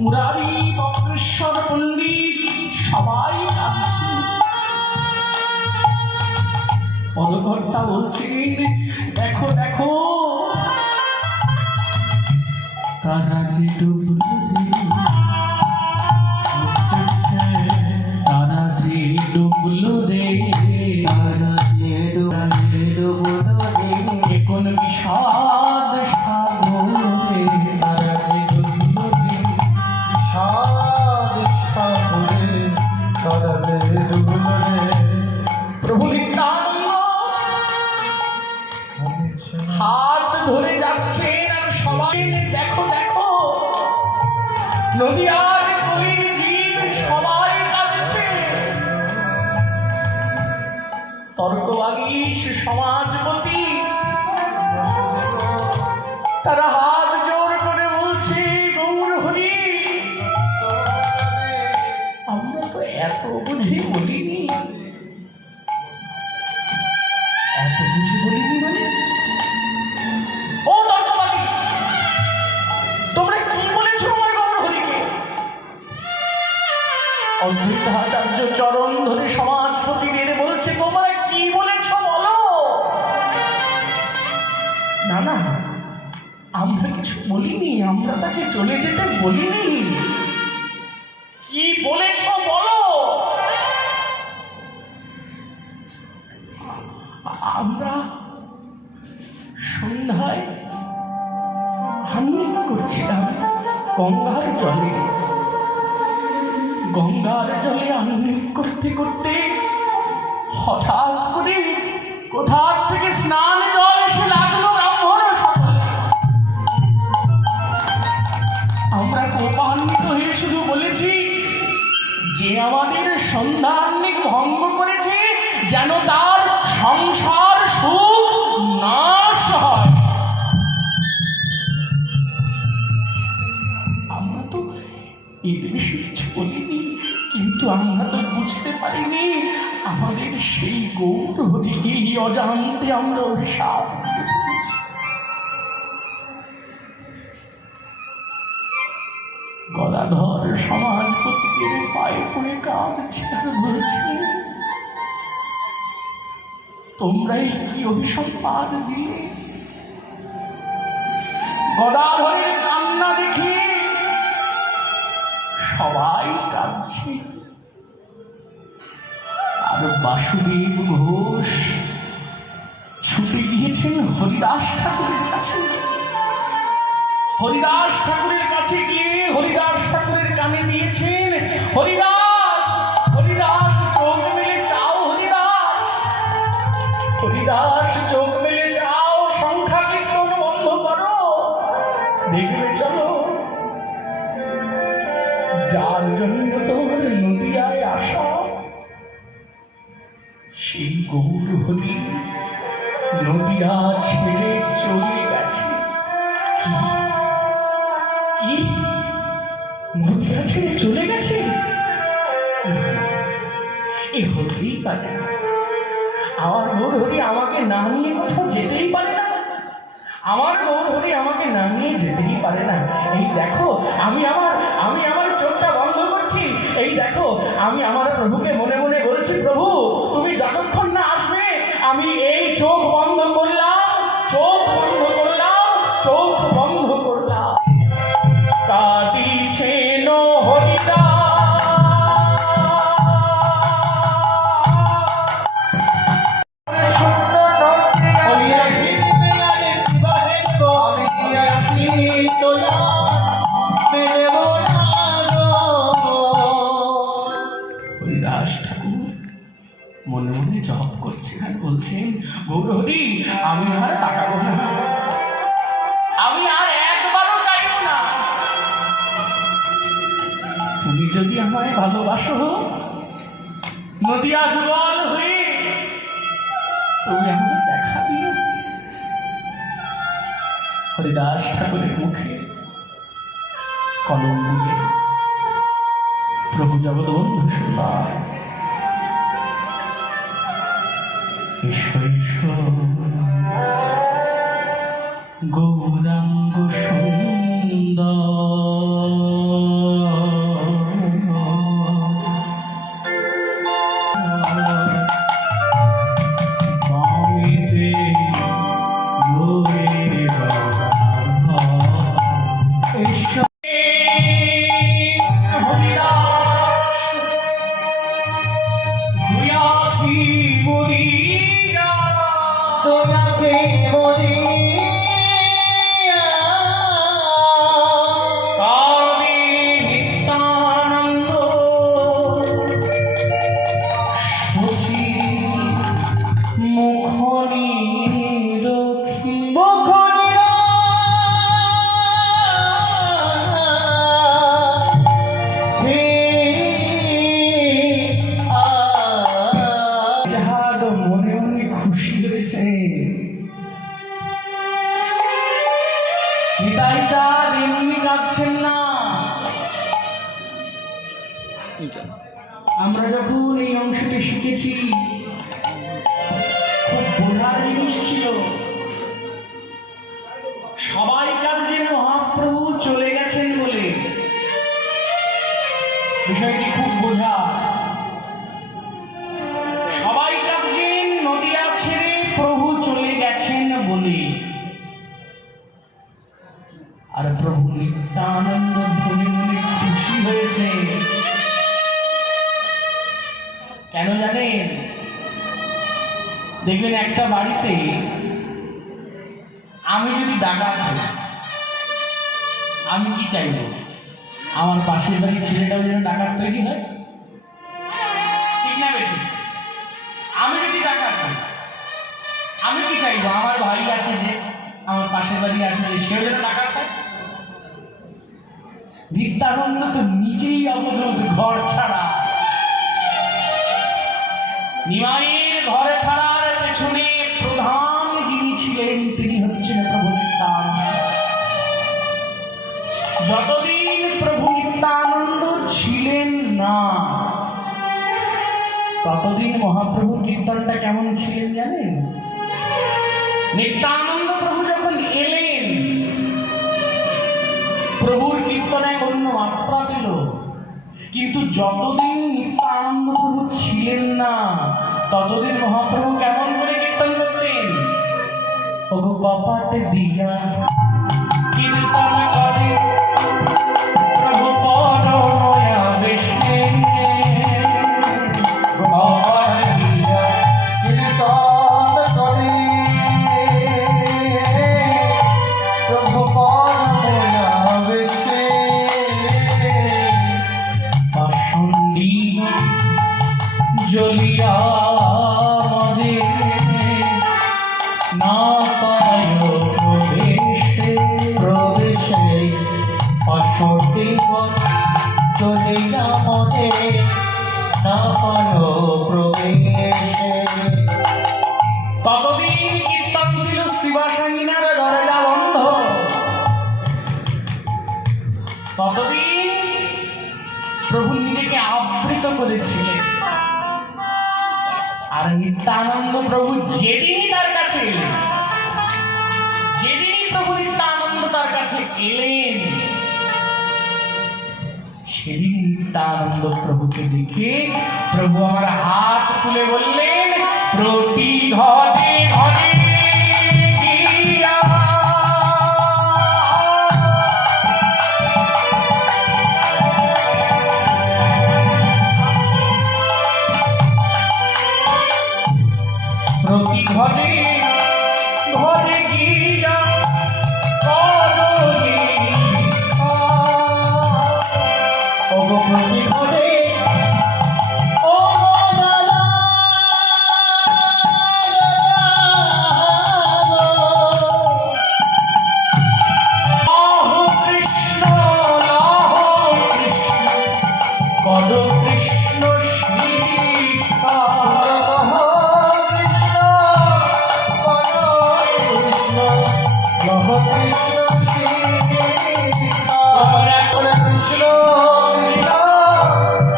মুরারি বক্রেশ্বর পণ্ডিত সবাই কাঁদছে। পদকর্তা বলছেন, দেখো দেখো তারা যে ডুবলো রে, তারা যে ডুবলো রে, তারা যে ডুবলো রে, কোন বিষাদ সাগরে, তারা যে ডুবলো রে, বিষাদ সাগরে, তারা যে ডুবলো রে। প্রভু নিত্যানন্দ হাত ধরে যাচ্ছেন আর সবাই দেখো দেখো নদিয়ার কলির জীব সবাই কাঁদছে। তর্কবাগীশ সমাজপতি তারা হাত জোর করে বলছে, গৌর হরি আমরা তো এত বুঝি বলিনি, এত বুঝি বলিনি মানে ও তর্কবাগীশ, তোমরা কি বলেছো আমার গৌর হরিকে? অদ্বৈতাচার্য চরণ ধরে সমাজপতিদের বলছে, তোমরা কি বলেছো বলো। না না, আমরা কিছু বলিনি, আমরা তাকে চলে যেতে বলিনি। কি বলেছো বলো। আমরা সন্ধ্যায় আহ্নিক করছিলাম গঙ্গার জলে, গঙ্গার জলে আহ্নিক করতে করতে হঠাৎ করে কোথার থেকে স্নান জল এসে লাগলো ব্রাহ্মণ সকলে। আমরা কোপান্বিত হয়ে শুধু বলেছি, যে আমাদের সন্ধ্যাহ্নিক ভঙ্গ করেছে যেন তার সংসার সুখ নাশ হয়। আমরা তো এর বেশি কিছু বলিনি, কিন্তু আমরা তো বুঝতে পারিনি আমাদের সেই গৌর হরিকে অজান্তে আমরা অভিশাপ করেছি। গদাধর সমাজপতিদের পায়ে পড়ে কাঁদছে আর বলছে, তোমরাই কি অভিসম্পাদ দিলে। গদাধরের কান্না দেখে সবাই কাঁদছে। আর বাসুদেব ঘোষ ছুটে গিয়েছেন হরিদাস ঠাকুরের কাছে। হরিদাস ঠাকুরের কাছে গিয়ে হরিদাস ঠাকুরের কানে দিয়েছেন, হরিদাস হরিদাস চোখ মেলে চাও, হরিদাস হরিদাস চোখ মেলে চাও, সংখ্যা কীর্তন বন্ধ করো, দেখবে চলো যার জন্য তোমার নদিয়ায় আসা সেই গৌর হরি নদিয়া ছেড়ে চলে গেছে। কি নদিয়া ছেড়ে চলে গেছে? এ হতেই পারে না। আমার গৌর হরি আমাকে না নিয়ে কোথাও যেতেই পারে না। আমার গৌর হরি আমাকে না নিয়ে যেতেই পারে না। এই দেখো আমি আমার চোখটা বন্ধ করছি। এই দেখো আমি আমার প্রভুকে মনে মনে বলছি, প্রভু তুমি যতক্ষণ না আসবে আমি এই চোখ বন্ধ করলাম, চোখ বন্ধ করলাম, চোখ বন্ধ করলাম। কাঁদিছেন হরিদাস মনে মনে জপ করছেন আর বলছেন, গৌরহরি আমি আর তাকাবো না, আমি আর একবারও চাইব না। তুমি যদি আমায় ভালোবাসো, নদিয়া যুগল হয়ে তুমি আমায় দেখা দিও। হরিদাস ঠাকুরের মুখে কলম দিয়ে প্রভু জগৎবন্ধু শুনলাম, গৌরাঙ্গ সুন্দর আমরা যখন এই অংশটি শিখেছি, খুব বোঝার জিনিস ছিল। সবাই কাজে মহাপ্রভু চলে গেছেন বলে বিষয়টি খুব বোঝা। সবাই কাজে নদিয়া ছেড়ে প্রভু চলে গেছেন বলে, আর প্রভু নিত্যানন্দ মনে মনে খুশি হয়েছে। কেন জানেন? দেখবেন একটা বাড়িতে আমি যদি ডাকাত হই, আমি কি চাইব? আমার পাশের বাড়ির ছেলেটাও যেন ডাকাত তৈরি হয়, ঠিক না বেশি? আমি যদি ডাকাত হই, আমি কি চাইবো? আমার ভাই আছে যে, আমার পাশের বাড়ি আছে যে, সেও যেন ডাকাত হয়। নিত্যানন্দ তো নিজেই অবধূত, ঘর ছাড়া। নিমাইয়ের ঘর ছাড়ার পেছনে প্রধান যিনি ছিলেন তিনি হচ্ছেন প্রভু নিত্যানন্দ। যতদিন প্রভু নিত্যানন্দ ছিলেন না, ততদিন মহাপ্রভুর কীর্তনটা কেমন ছিলেন জানেন? নিত্যানন্দ প্রভু যখন এলেন, প্রভুর কীর্তনে অন্য মাত্রা পেল। কিন্তু যতদিন নিত্যানন্দ প্রভু ছিলেন না, ততদিন মহাপ্রভু কেমন করে কীর্তন করতেন? ওগো কপাটে দিয়া কীর্তন করে প্রভু পরময়া বেশে, কপাটে দিয়া কীর্তন করে প্রভু পরময়া বেশে, জ্বলিয়া মদে না পায় প্রবেশে, প্রবেশে অসতি জ্বলিয়া মদে না পায় প্রবেশে। ততদিন কীর্তন ছিল শিবাসাঙ্গিনার দরজা বন্ধ, ততদিন প্রভু নিজেকে আবৃত করেছিলেন। আর নিত্যানন্দ প্রভু যেদিনই তার কাছে এলেন, যেদিনই প্রভু নিত্যানন্দ তার কাছে এলেন, সেদিন নিত্যানন্দ প্রভুকে দেখে প্রভু আমার হাত তুলে বললেন, প্রতি ঘরে ঘরে প্রতি ঘরে ঘরে গিয়া প্রতি ঘরে ও দাদা পদ কৃষ্ণ শিখা কৃষ্ণ পদ কৃষ্ণ লহ কৃষ্ণ শিখা কৃষ্ণ কৃষ্ণ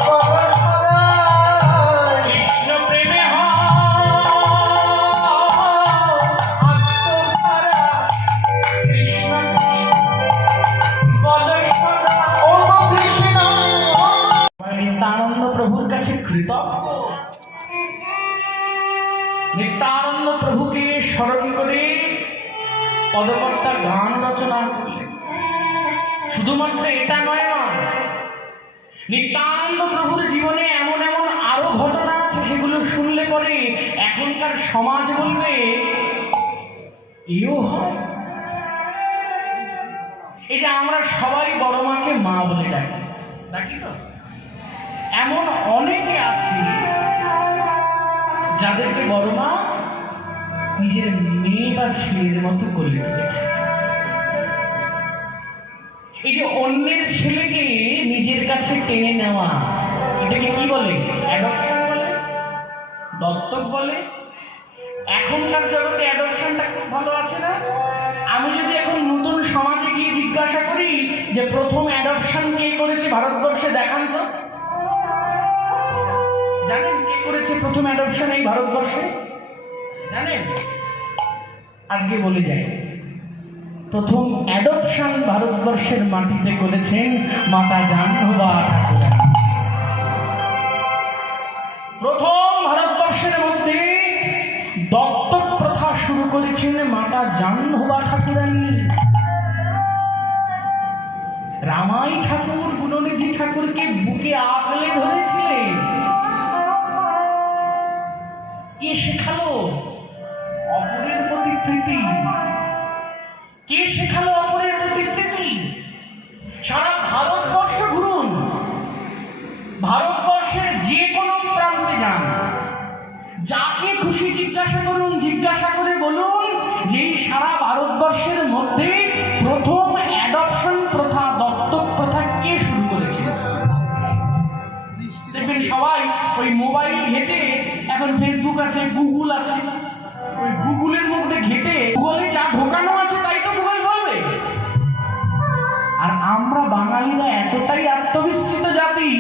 পরস্পরায় কৃষ্ণ প্রেমে আত্মধারা কৃষ্ণ বল সদা ও কৃষ্ণ নিত্যানন্দ প্রভুর কাছে কৃতজ্ঞ। নিত্যানন্দ প্রভুকে স্মরণ করে পদকর্তা গান রচনা করলেন। শুধুমাত্র এটা নয় মা, নিত্যানন্দ প্রভুর জীবনে এমন এমন আরো ঘটনা আছে, সেগুলো শুনলে পরে এখনকার সমাজ বলবে এও হয়। এই যে আমরা সবাই বড় মাকে মা বলে ডাকি, ডাকি তো, এমন অনেকে আছে যাদেরকে বড় মা নিজের মেয়ে বা ছেলের মতো কোলে তুলেছে। এই যে অন্যের ছেলেকে নিজের কাছে টেনে নেওয়া, এটাকে কি বলে? অ্যাডপশন বলে, দত্তক বলে। এখনকার জগতে অ্যাডপশনটা খুব ভালো আছে না? আমি যদি এখন নতুন সমাজে গিয়ে জিজ্ঞাসা করি যে প্রথম অ্যাডপশন কে করেছে ভারতবর্ষে, দেখান তো। জানেন কে করেছে প্রথম অ্যাডপশন এই ভারতবর্ষে? জানেন? আজকে বলে যাই, প্রথম অ্যাডপশন ভারতবর্ষের মাটিতে করেছেন মাতা জাহ্নবা ঠাকুরানী। প্রথম ভারতবর্ষের মধ্যে দত্তক প্রথা শুরু করেছেন মাতা জাহ্নবা ঠাকুরানী। রামাই ঠাকুর গুণনিধি ঠাকুরকে বুকে আগলে ধরেছিলেন। কে শেখালো অপরের প্রতি প্রীতি? কে শেখালো অপরের প্রতি প্রীতি? সারা ভারতবর্ষ ঘুরুন, ভারতবর্ষের যে কোনো প্রান্তে যান, যাকে খুশি জিজ্ঞাসা করুন, জিজ্ঞাসা করে বলুন যে সারা ভারতবর্ষের মধ্যে প্রথম অ্যাডপশন প্রথা, দত্তক প্রথা কে শুরু করেছে? দেখবেন সবাই ওই মোবাইল ঘেটে, এখন ফেসবুক আছে, গুগল আছে, ওই গুগলের মধ্যে ঘেটে গুগলে যা ঢোকানো আছে তাই তো গুগল বলবে। আর আমরা বাঙালিরা এতটাই আত্মবিস্মৃত জাতি,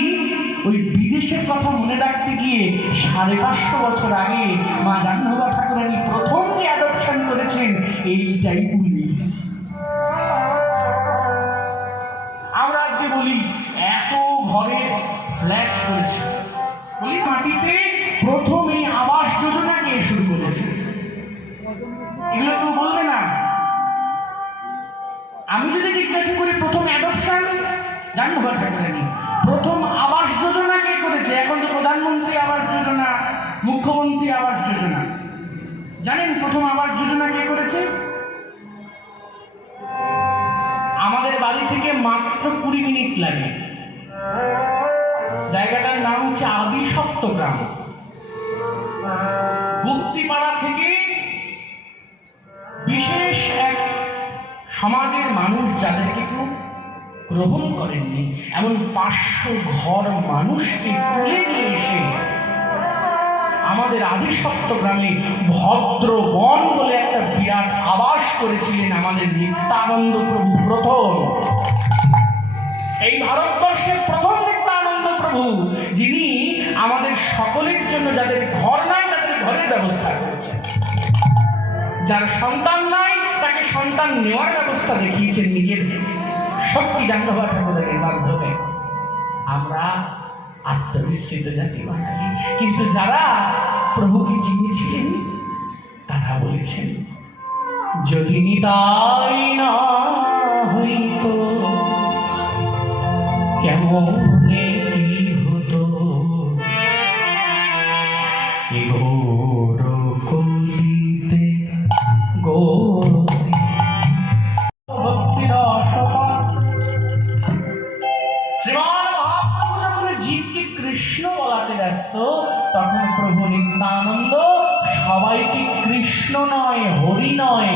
ওই বিদেশের কথা মনে রাখতে গিয়ে 550 বছর আগে মা জাহ্নবা ঠাকুরানী প্রথম যে অ্যাডপশন করেছেন এইটাই ভুলে। আমরা আজকে বলি এত ঘরের ফ্ল্যাট করেছে, বলি মাটিতে প্রথম এই আবাস যোজনা কে শুরু করেছে? এগুলো কেউ বলবে না। আমি যদি জিজ্ঞাসা করি প্রথম অ্যাডপশন জাহ্নবা ঠাকুরানী, প্রথম আবাস যোজনা কে করেছে? এখন তো প্রধানমন্ত্রী আবাস যোজনা, মুখ্যমন্ত্রী আবাস যোজনা। জানেন প্রথম আবাস যোজনা কে করেছে? আমাদের বাড়ি থেকে মাত্র 20 মিনিট লাগে, জায়গাটার নাম হচ্ছে আদি সপ্তগ্রাম। গুপ্তিপাড়া থেকে বিশেষ এক সমাজের মানুষ, যাদেরকে কেউ গ্রহণ করেননি, এমন 500 ঘর মানুষকে তুলে নিয়ে এসে আমাদের আদি সপ্তগ্রামে ভদ্রবন বলে একটা বিরাট আবাস করেছিলেন আমাদের নিত্যানন্দ প্রভু প্রথম। এই ভারতবর্ষের প্রথম নিত্যানন্দ প্রভু, যিনি আমাদের সকলের জন্য, যাদের ঘর নাই তাদের ঘরের ব্যবস্থা করেছেন, যার সন্তান নাই তাকে সন্তান নেওয়ার ব্যবস্থা দেখিয়েছেন নিজের শক্তি জাহ্নবা ঠাকুরের মাধ্যমে। আমরা আত্মবিস্মৃত জাতি বাঙালি, কিন্তু যারা প্রভুকে চিনেছিলেন তারা বলেছেন যদি নিতাই না হইত কেমন কি হতো এ ঘোর কলিতে গতি শ্রীমান মহাপ্রভু যখন জীবকে কৃষ্ণ বলাতে ব্যস্ত, তখন প্রভু নিত্যানন্দ সবাইকে কৃষ্ণ নয়, হরি নয়,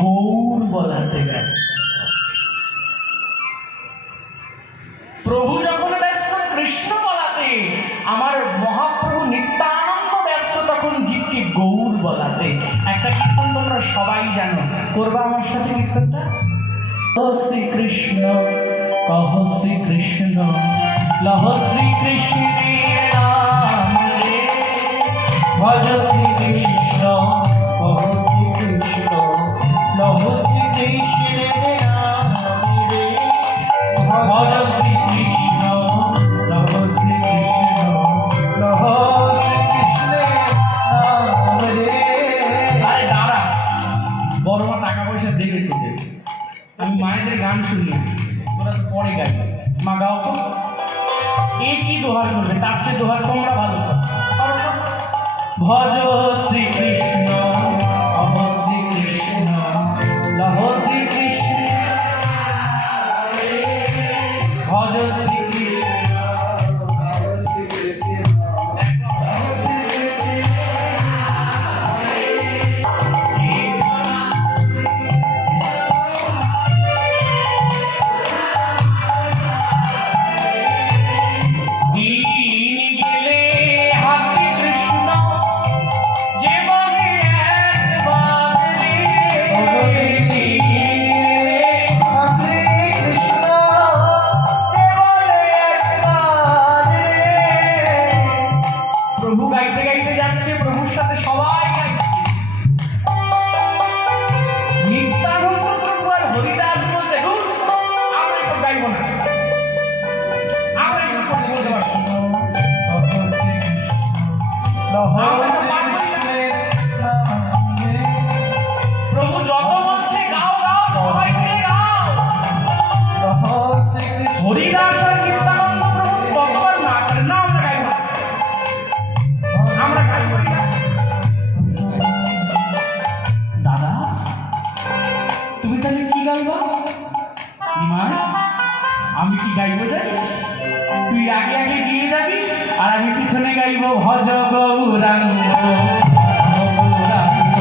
গৌর বলাতে ব্যস্ত। প্রভু যখন ব্যস্ত কৃষ্ণ বলা বলাতে, আমার মহাপ্রভু নিত্যানন্দ ব্যস্ত তখন জীবকে গৌর বলাতে। একটা কীর্তন তোমরা সবাই জানো, করবা আমার সাথে কীর্তনটা? ও শ্রীকৃষ্ণ কহ শ্রীকৃষ্ণ লহ শ্রীকৃষ্ণের নাম রে, ভজ শ্রীকৃষ্ণ কহ শ্রীকৃষ্ণ লহ শ্রীকৃষ্ণের নাম রে, ভজ শ্রীকৃষ্ণ লহ শ্রীকৃষ্ণ লহ শ্রীকৃষ্ণের নাম রে। আরে দাঁড়া, বড় মা টাকা পয়সা দেবে তোদের, আমি মায়েদের গান শুনি না, তোরা তো পরে গাই। মা গাও তো, এ কি দোহার করবে, তার চেয়ে দোহার তোমরা ভালো পারো না? ভজ শ্রীকৃষ্ণ অহ শ্রীকৃষ্ণ লহ শ্রীকৃষ্ণ, ভজ শ্রীকৃষ্ণ। দিন গেলে হাসি কৃষ্ণ যে বলে একবার রে, শ্রীকৃষ্ণ যে বলে একবার রে। প্রভু গাইতে গাইতে যাচ্ছে, প্রভুর সাথে সবাই গাইছে। নিত্যানন্দ প্রভু আর হরিদাস বলছে, "ধুর, আমরা এসব গাইব না, আমরা এসব কথা বলতে পারছি না।" প্রভু যত বলছে গাও গাও, সবাই মিলে গাও। হরিদাস আর নিত্যানন্দ প্রভু কতবার না করে, না আমরা গাইব না, আমরা গাইব না। দাদা তুমি তাহলে কি গাইবা? ইমান, আমি কি গাইব জানিস? তুই আগে আগে গিয়ে যাবি আর আমি পিছনে গাইব ভজ গৌরাঙ্গ গৌরাঙ্গ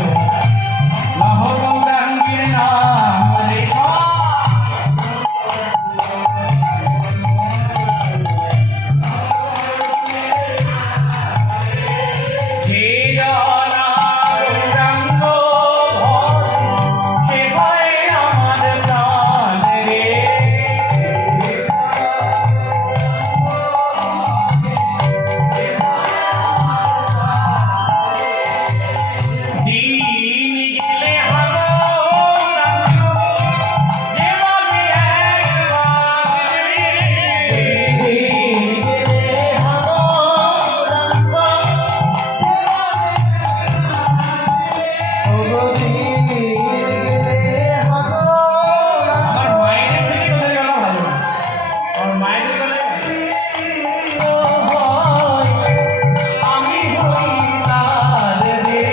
লহ গৌরাঙ্গের নাম রে। যে জনা গৌরাঙ্গ ভজ, সে হয় আমার প্রাণ রে। দিন গেলে হলো রাঙ্গ, যে বলে একবার রে। আমার মায়েদের থেকে তোদের গলা ভালো না, আমার মায়েদের গলায় আমি হই তার রে।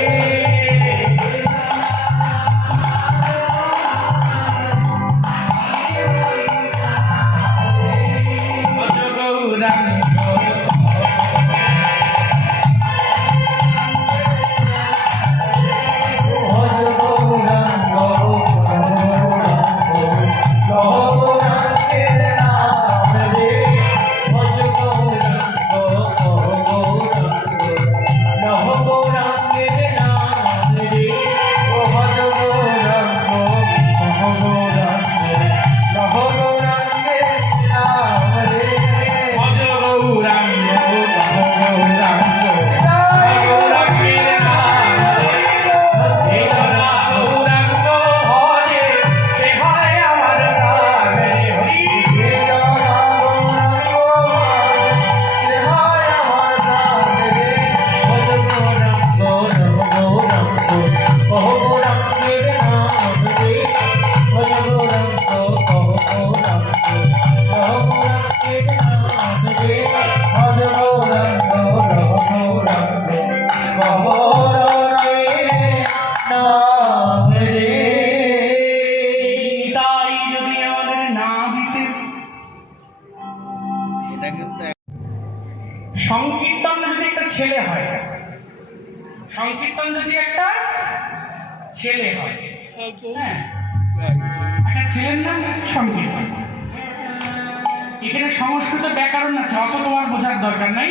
ভজ গৌরাঙ্গ ভজ গৌরাঙ্গ গৌরাঙ্গ গৌরাঙ্গের নাম রে। যে জনা গৌরাঙ্গ ভজে, সে হয় আমার প্রাণ রে। হরি তাই যদি আমাদের না দিতে, সংকীর্তন যদি একটা ছেলে হয়, সংকীর্তন যদি একটা ছেলে হয়, হ্যাঁ, একটা ছেলের নাম সংকীর্তন। এখানে সংস্কৃত ব্যাকরণ আছে, অত তোমার বোঝার দরকার নাই।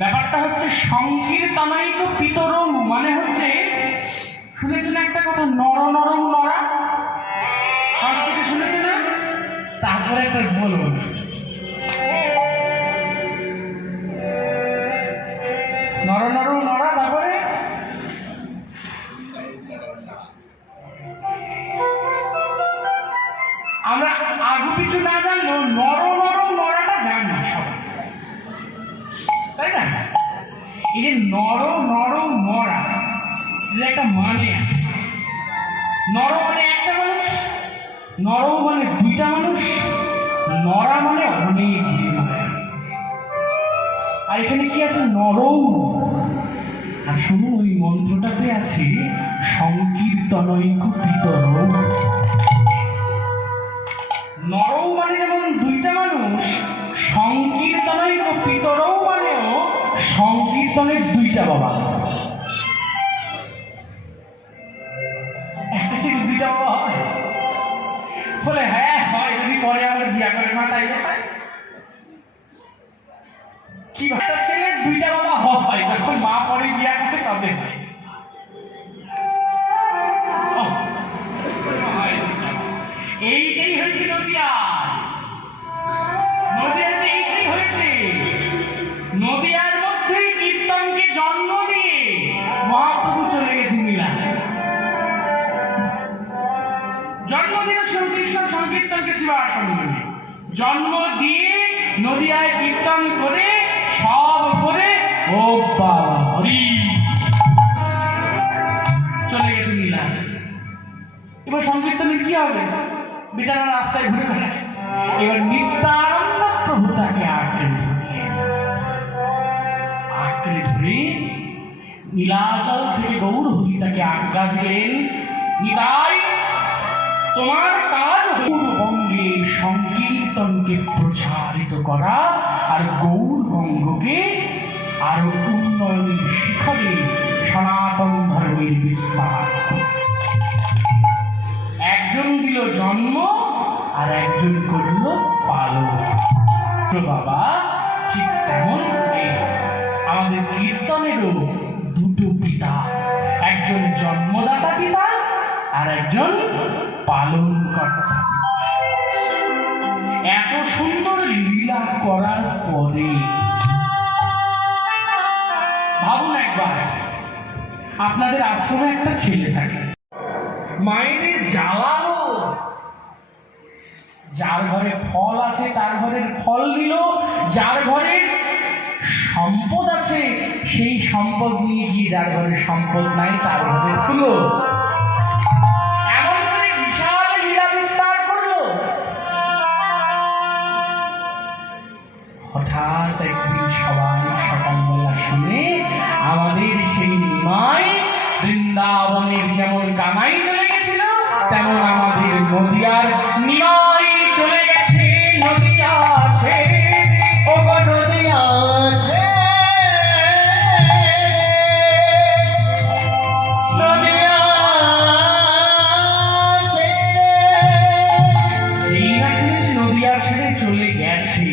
ব্যাপারটা হচ্ছে সংকীর্তনায়িত পিতরৌ, মানে হচ্ছে শুনেছেন একটা কথা, নর নরৌ নরা, সংস্কৃতে শুনেছে না? তারপরে একটা বলবো, নর নরৌ নরা, তারপরে আমরা আগু পিছু না জানলেও নর নরৌ নরাটা জানি সবাই, তাই না? এই যে নর নরৌ নরা, এর একটা মানে আছে। নর মানে একটা মানুষ, নর মানে দুইটা মানুষ, নরা মানে অনেক মানুষ। আর এখানে কি আছে? নরৌ। আর শুনুন, ওই মন্ত্রটাতে আছে সংকীর্তনৈক পিতরৌ। নরৌ মানে যেমন দুইটা মানুষ, সংকীর্তনৈক পিতরৌ মানেও সংকীর্তনের দুইটা বাবা। একটা ছেলে দুইটা বাবা হয়? বলে হ্যাঁ হয়, যদি পরে আবার বিয়া করে মাথায় যায়। কি একটা ছেলের দুইটা বাবা হয়, যখন মা পরে বিয়া করে তবে হয়। এইটাই হয়েছে নদিয়ার। নদিয়াতে এইটাই হয়েছে। নদিয়ার মধ্যে কীর্তনকে জন্ম দিয়ে মহাপ্রভু চলে গেছে নীলায়। জন্ম দিয়ে শ্রীকৃষ্ণ সংকীর্তনকে শিবাসনে জন্ম দিয়ে নদিয়ায় কীর্তন করে সব করে ও বাবা হরি চলে গেছে নীলায়। এবার সংকীর্তনের কি হবে? বেচারা রাস্তায় ঘুরে বেড়ায়। এবার নিত্যানন্দ প্রভু তাকে আঁকড়ে ধরে নীলাচল থেকে গৌর হরি তাকে আজ্ঞা দিলেন, নিতাই তোমার কাজ গৌরবঙ্গে সংকীর্তনকে প্রচারিত করা আর গৌরবঙ্গকে আরো উন্নয়নের শিখরে সনাতন ধর্মের বিস্তার। একজন দিল জন্ম আর একজন করল পালন। বাবা ঠিক তেমন আমাদের কীর্তনেরও দুটো পিতা, একজন জন্মদাতা পিতা আর একজন পালন কর্তা। এত সুন্দর লীলা করার পরে ভাবুন একবার, আপনাদের আশ্রমে একটা ছেলে থাকে, মায়েদের জ্বালানো, যার ঘরে ফল আছে তার ঘরের ফল দিল, যার ঘরে সম্পদ আছে সেই সম্পদ নিয়ে গিয়ে যার ঘরে সম্পদ নাই তার ঘরে তুলো। এমন করে বিশাল লীলা বিস্তার করলো। হঠাৎ একদিন সবাই সকালবেলা শুনে আমাদের সেই নিমাই বৃন্দাবনের যেমন কামাই চলে গেছিল, তেমন আমাদের নদিয়ার নিমাই চলে গেছে। নদিয়া আছে, ও গো নদিয়া আছে, নদিয়া আছে। যেই না শুনেছি নদিয়া ছেড়ে চলে গেছে,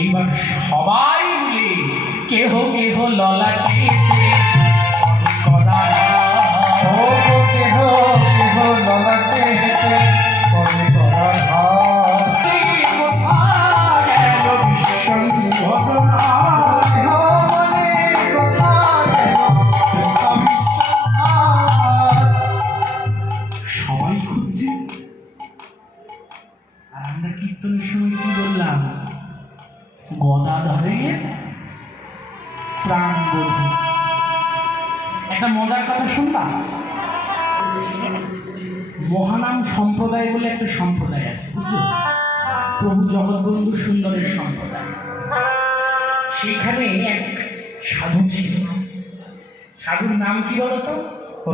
এইবার সবাই মিলে কেহ কেহ ললাটে ও গো কেহ কেহ ললাটে করে করার হাত। সবাই খুঁজছে, আর আমরা কীর্তনের সময় কি বললাম? গদাধরের প্রাণ বধূ। একটা মজার কথা শুনলাম, মহানাম সম্প্রদায় বলে একটা সম্প্রদায় আছে, বুঝছো? প্রভু জগৎবন্ধু সুন্দরের সম্প্রদায়। সেখানে এক সাধু ছিল। সাধুর নাম কি বলতো?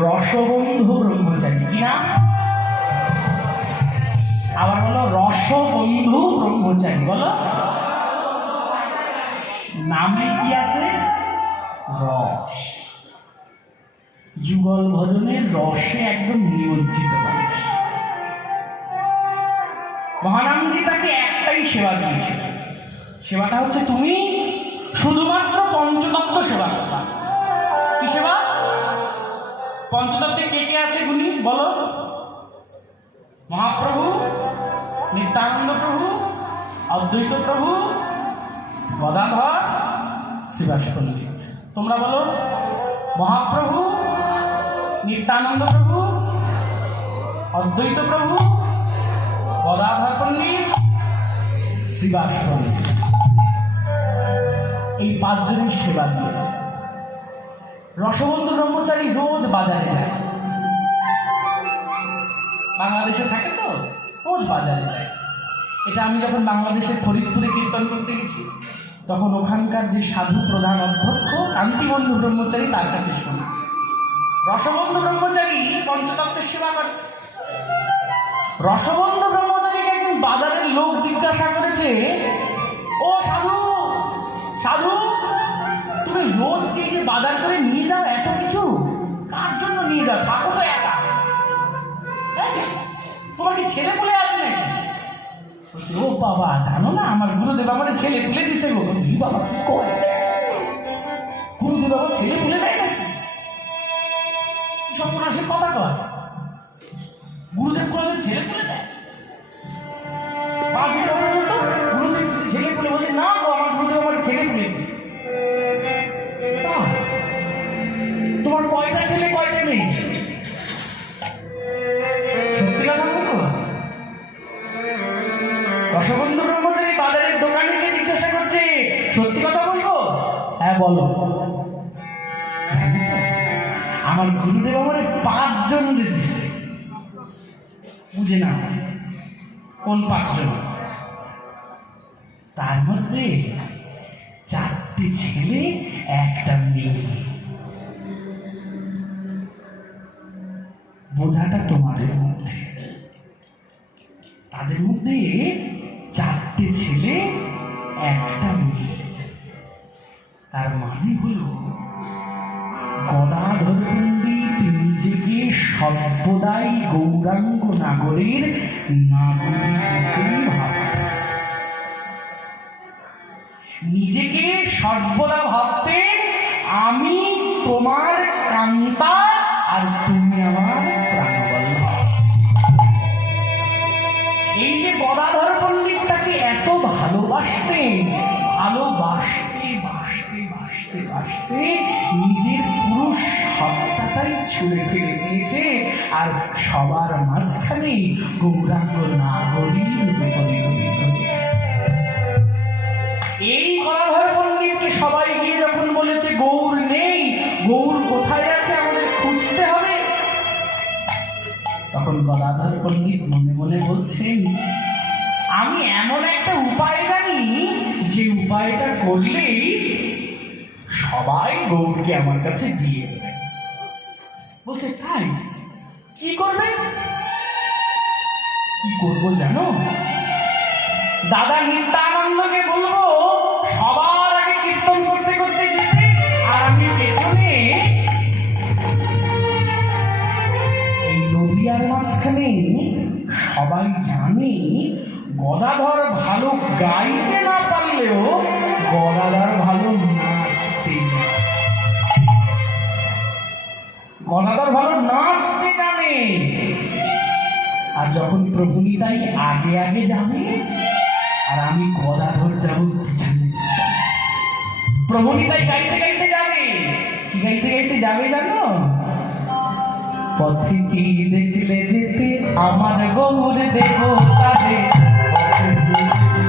রসবন্ধু ব্রহ্মচারী। কি নাম? আবার বলো, রসবন্ধু ব্রহ্মচারী। বলো, নামে কি আছে? রস। যুগল ভজনের রসে একদম নিমজ্জিত মানুষ। মহানামজি তাকে একটাই সেবা দিয়েছে, সেবাটা হচ্ছে তুমি শুধুমাত্র পঞ্চতত্ত্ব সেবা করবা। কি সেবা? পঞ্চতত্ত্বে কে কে আছে গুণী বলো? মহাপ্রভু, নিত্যানন্দ প্রভু, অদ্বৈত প্রভু, গদাধর, শ্রীবাস পণ্ডিত। তোমরা বলো, মহাপ্রভু, নিত্যানন্দ প্রভু, অদ্বৈত প্রভু, গদাধর পণ্ডিত, শ্রীবাস পণ্ডিত। এই পাঁচজনের সেবা দিয়েছে। রসবন্ধু ব্রহ্মচারী রোজ বাজারে যায়, বাংলাদেশে থাকে তো, রোজ বাজারে যায়। এটা আমি যখন বাংলাদেশের ফরিদপুরে কীর্তন করতে গেছি, তখন ওখানকার যে সাধু প্রধান অধ্যক্ষ কান্তিবন্ধু ব্রহ্মচারী, তার কাছে শুনি রসবন্ধু ব্রহ্মচারী পঞ্চতত্ত্বের সেবা করে। রসবন্ধু ব্রহ্মচারীকে একদিন বাজারের লোক জিজ্ঞাসা করেছে, ও সাধু, সাধু, তুমি রোজ যে বাজার করে নিয়ে যাও এত কিছু, কার জন্য নিয়ে যাও? থাকো তো একা, তোমার কি ছেলে পুলে আছে নাকি? বলছে, ও বাবা, জানো না আমার গুরুদেব আমার ছেলে পুলে দিছে গো। বাবা কি করে? গুরুদেব আমার ছেলে পুলে দেয় নাকি? সব সে কথা কয়, গুরুদেব কোনো ছেলে পুলে দেয়? গুরুদেব কিছু ছেলে পুলে? বলছে, না গো, আমার গুরুদেব আমার ছেলে পুলে দিছে। তোমার কয়টা ছেলে কয়টা মেয়ে? সত্যি কথা বলবো? রসবন্ধু ব্রহ্মচারী বাজারের দোকানে গিয়ে জিজ্ঞাসা করছে, সত্যি কথা বলবো? হ্যাঁ বলো। আমার গুরুদেব আমার 5 জন দিচ্ছে। বুঝে না কোন 5 জন? তার মধ্যে 4টে ছেলে, 1টা মেয়ে। বোঝাটা তোমাদের মধ্যে, তাদের মধ্যে 4টে ছেলে, 1টা মেয়ে। তার মানে হলো গদাধর পণ্ডিত নিজেকে সর্বদাই গৌরাঙ্গ নাগরের নাগরিক রূপেই ভাবতেন। নিজেকে সর্বদা ভাবতেন আমি তোমার কান্তা আর তুমি আমার প্রাণবল্লভ। এই যে গদাধর পণ্ডিত তাকে এত ভালোবাসতেন, ভালোবাসতে বাসতে বাসতে বাসতে নিজের পুরো সত্তাটাই ছুঁড়ে ফেলে দিয়েছে, আর সবার মাঝখানে গৌরাঙ্গ নাগরীর রূপে পরিণত হয়েছে। এই গদাধর পণ্ডিতকে সবাই গিয়ে যখন বলেছে গৌর নেই, গৌর কোথায় আছে, আমাদের খুঁজতে হবে, তখন গদাধর পণ্ডিত মনে মনে বলছেন, আমি এমন একটা উপায় জানি, যে উপায়টা করলেই সবাই গৌরকে আমার কাছে দিয়ে দেবে। বলছে, তাই? কি করবে? কি করবো জানো? দাদা নিত্যানন্দকে বলবো সবার আগে কীর্তন করতে করতে যেতে, আর আমি পেছনে এই নদিয়ার মাঝখানে। সবাই জানে গদাধর ভালো গাইতে না পারলেও গদাধর ভালো নাচতে জানে। গদাধর ভালো নাচতে জানে। আর যখন প্রভু নিতাই আগে আগে যাবে, আর আমি গদাধর যাব পিছনে পিছনে। প্রভু নিতাই গাইতে গাইতে যাবে। কি গাইতে গাইতে যাবে জানো? পথে কি দেখলে যেতে আমার গৌর দেবতারে, পথে কি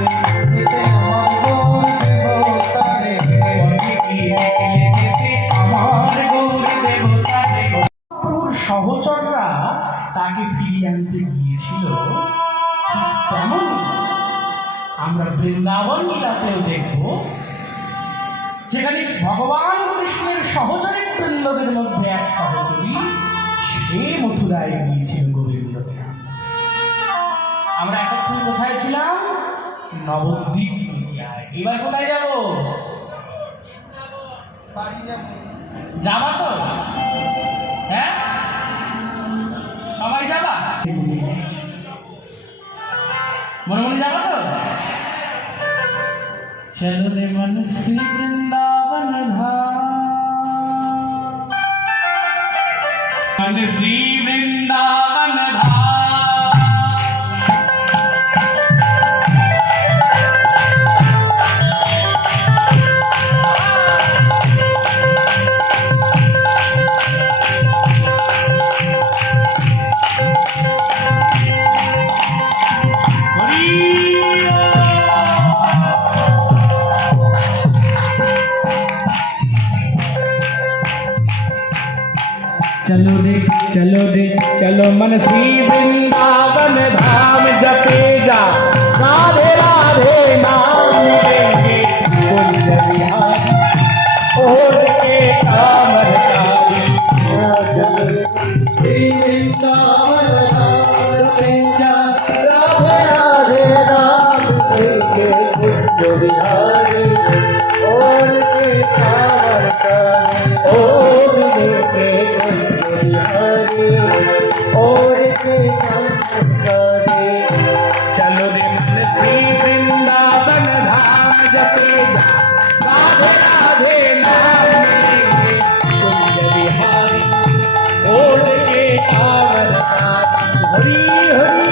দেখলে যেতে আমার গৌর দেবতারে, পথে কি দেখলে যেতে আমার গৌর দেবতারে। প্রভুর সহচররা তাকে ফিরিয়ে আনতে গিয়েছিল, ঠিক তেমন আমরা বৃন্দাবন লীলাতেও দেখব, যেখানে ভগবান কৃষ্ণের সহচরী বৃন্দদের মধ্যে এক সহচরী, সে মথুরায় গিয়েছিল গোবিন্দকে। আমরা এতক্ষণ কোথায় ছিলাম? নবদ্বীপ নদিয়ায়। এবার কোথায় যাব? যাবা তো? হ্যাঁ, সবাই যাবা? चलो रे मन श्री वृंदावन धाम, मन श्री वृंदावन धाम। चलो रे चलो मन श्री वृंदावन धाम, जपे जा राधे राधे नाम लेंगे कुंज बिहारी ओढ़ के कांवर कारी। चलो रे श्री वृंदावन धाम, जपे जा राधे राधे नाम लेंगे कुंज बिहारी ओढ़ के कांवर कारी, ओढ़ के और के करे। चलो रे मन श्री वृंदावन धाम, जपे जा राधे राधे नाम लेंगे कुंज बिहारी ओढ़ के कांवर कारी। हरि हरि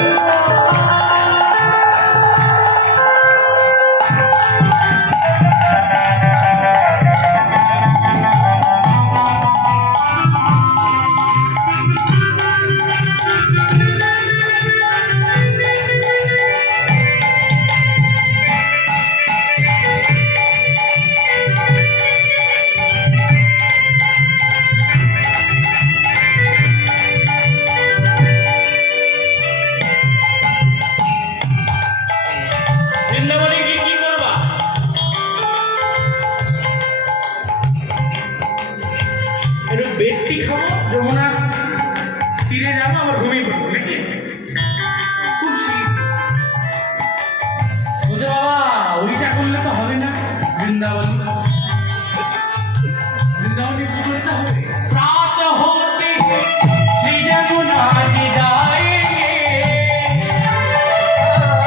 বৃন্দাবনে গিয়ে কি করবা? একটু বেডটি খাবো, যমুনার তীরে যাবো, আবার ঘুমিয়ে পড়বো নাকি? খুব শীত। বুঝে বাবা, ওইটা করলে তো হবে না। বৃন্দাবন বৃন্দাবনে কি করতে হবে? প্রাত হতে শ্রী যমুনা জি যাएंगे,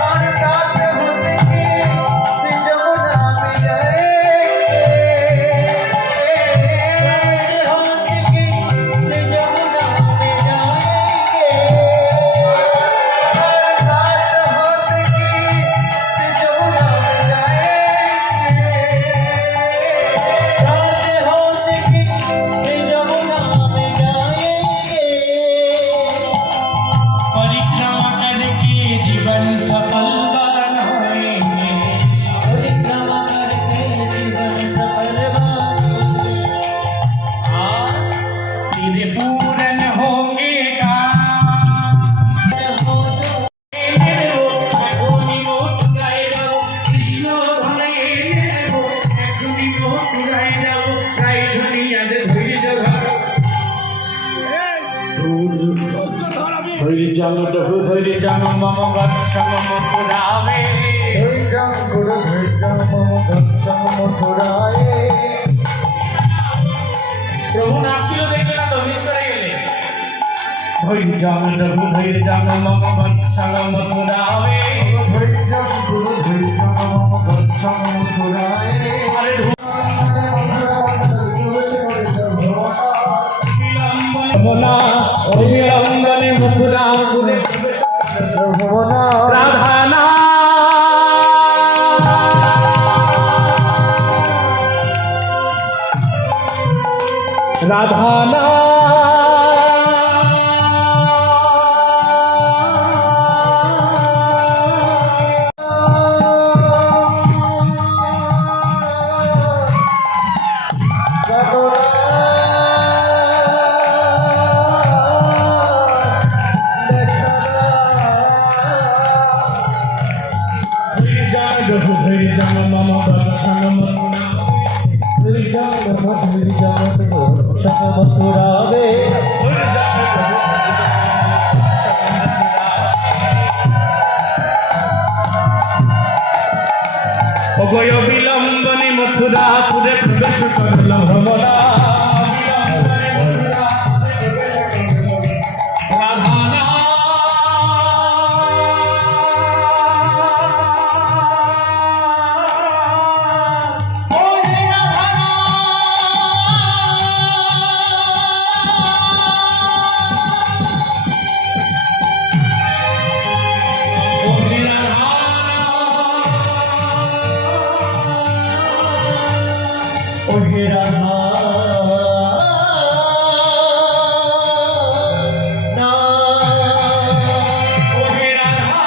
और रात होते ही से जमुना में जाएंगे, होते ही से जमुना में जाएंगे, रात होते ही से जमुना में जाएंगे, रात होते ही से जमुना में जाएंगे। परिक्रमा करके जीवन सफल बनाएंगे, परिक्रमा करके जीवन सफल बनाएंगे। तेरे पूरन होंगे काम। কৃষ্ণ ধরে নেবো, এখনই মথুরায় যাবো, তাই দুনিয়াতে ধৈর্য ধরো। ধৈর্য জানো মম গচ্ছম মথুরামে। ধৈর্যং গুরু ধৈর্যং মম গচ্ছং মথুরায়ে। প্রভু নাচছিল দেখলে না তো, মিস করে গেলে। ধৈর্য মম গচ্ছম মথুরামে। ধৈর্যং গুরু ধৈর্যং মম গচ্ছং মথুরায়ে। আরে ভোলা ওই অঙ্গনে মথুরা ঘুরে ভুবনা রাধানা রাধানা মথুরাবে। অগয় বিলম্বনে মথুরাপুরে প্রবেশ করল ভ্রমরা। রাধানা ওহে রাধা না ওহে রাধা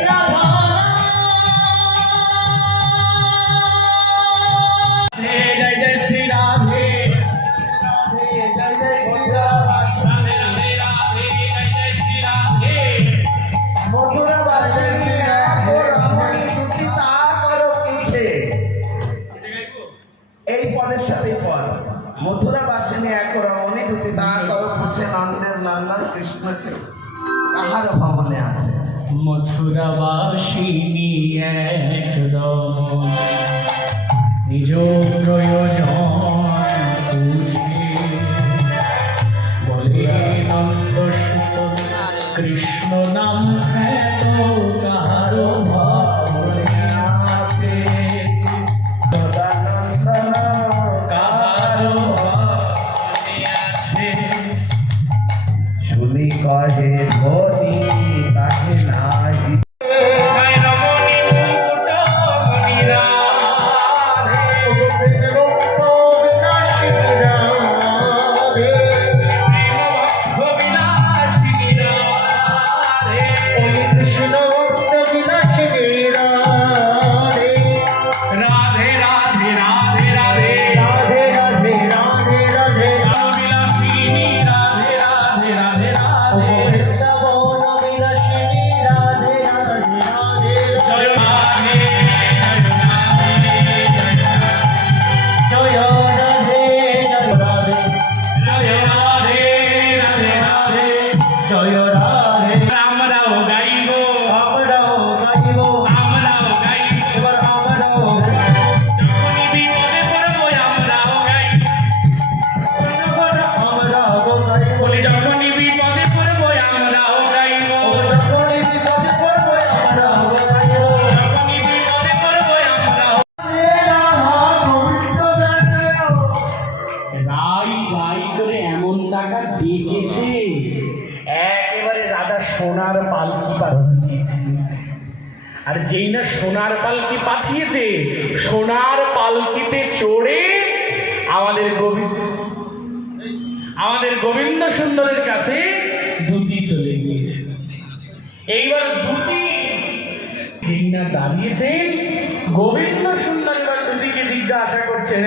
রাধা হে জয় জয় শ্রী রাধে জয় জয় মথুরা রাধে রাধে রাধে জয় জয় শ্রী রাধে মথুরা বাসিনী এখন রমণী দুটি তা করো পিছে এই পদের সাথে পদ মথুরা বাসিনী এক রমণী দুটি তা করো পিছে নন্দের নন্দন কৃষ্ণকে কাহার ভবনে আছে মথুরাবাসিনী একদম নিজ প্রয়োজন বুঝে বলে নন্দ সুত কৃষ্ণ নাম খ্যাত কাহার ভবনে আছে সদানন্দন কাহার ভবনে আছে শুনি কহে ধনী তাহে নাহি রাধে রাধে রাধে রাধে রাধে রাধে রাধে রাধে বিলাসিনী রাধে রাধে রাধে রাধে বৃন্দাবন বিলাসিনী রাধে রাধে রাধে জয় রাধে জয় রাধে জয় রাধে জয় রাধে রাধে রাধে জয় রাধে আমরাও গাইব আমরাও গাইব আমরাও গাইব এবার আমরাও যখনই বিপদে পড়বো আমরাও গাইব আমরাও গাইব বলি যখনই বিপদে পড়বো আমরাও গাইব যখনই বিপদে পড়বো আমরাও গাইব যখনই বিপদে পড়বো আমরাও রাই রাই করে এমন টাকা ডেকেছে একেবারে রাজা সোনার পালকি পাঠিয়েছে আর যেই না সোনার পালকি পাঠিয়েছে সোনার পালকিতে চড়ে আমাদের গোবিন্দ সুন্দরের কাছে দুটি চলে গিয়েছে এইবার দুটি যেই না দাঁড়িয়েছেন গোবিন্দ সুন্দর এবার দুটিকে জিজ্ঞাসা করছেন